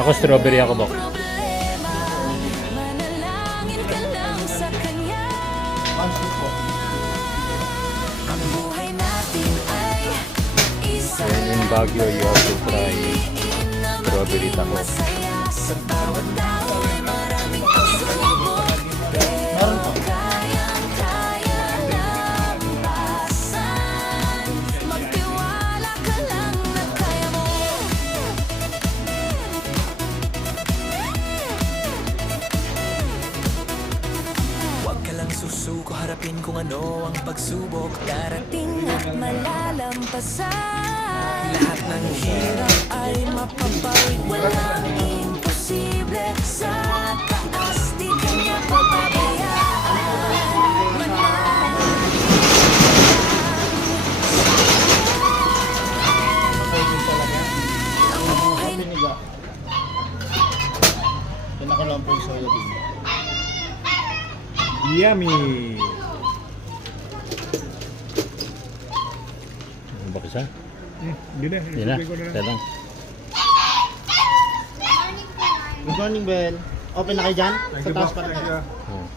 Ako strawberry ako, Bok. And in Baguio, you have to try strawberry taco. Susuko, harapin kung ano ang pagsubok. Darating at malalampasan. Lahat ng hirap ay mapapawid. Walang imposible sa taas. Di kanya papabayaan. Pinakalampo yung soya bean. Yummy! Ano ba kasi? Hindi na. Hindi na. Kaya lang. Good morning, Bel. Open na kayo dyan? Sa taas pa rin. Oh.